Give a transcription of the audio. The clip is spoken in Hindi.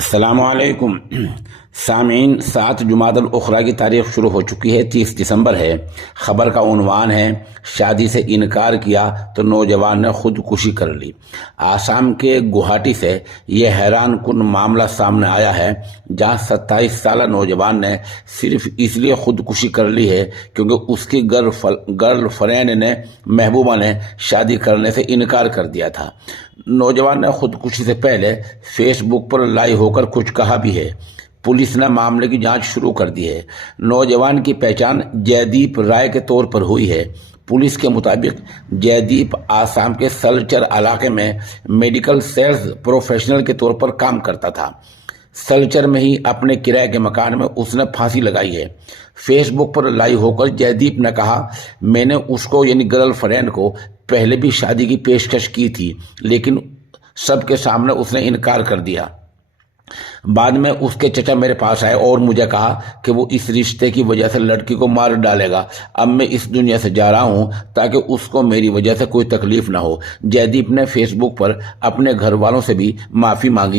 अस्सलामुअलैकुम सामीन। 7 जुमादुल उखरा की तारीख शुरू हो चुकी है, 30 दिसंबर है। ख़बर का उन्वान है, शादी से इनकार किया तो नौजवान ने खुदकुशी कर ली। आसाम के गुवाहाटी से यह हैरान कुन मामला सामने आया है, जहां 27 साल नौजवान ने सिर्फ इसलिए खुदकुशी कर ली है क्योंकि उसकी गर्लफ्रेंड ने महबूबा ने शादी करने से इनकार कर दिया था। नौजवान ने खुदकुशी से पहले फेसबुक पर लाइव होकर कुछ कहा भी है। पुलिस ने मामले की जांच शुरू कर दी है। नौजवान की पहचान जयदीप राय के तौर पर हुई है। पुलिस के मुताबिक जयदीप आसाम के सलचर इलाके में मेडिकल सेल्स प्रोफेशनल के तौर पर काम करता था। सलचर में ही अपने किराए के मकान में उसने फांसी लगाई है। फेसबुक पर लाइव होकर जयदीप ने कहा, मैंने उसको यानी गर्लफ्रेंड को पहले भी शादी की पेशकश की थी, लेकिन सबके सामने उसने इनकार कर दिया। बाद में उसके चचा मेरे पास आए और मुझे कहा कि वो इस रिश्ते की वजह से लड़की को मार डालेगा। अब मैं इस दुनिया से जा रहा हूं ताकि उसको मेरी वजह से कोई तकलीफ ना हो। जयदीप ने फेसबुक पर अपने घर वालों से भी माफी मांगी।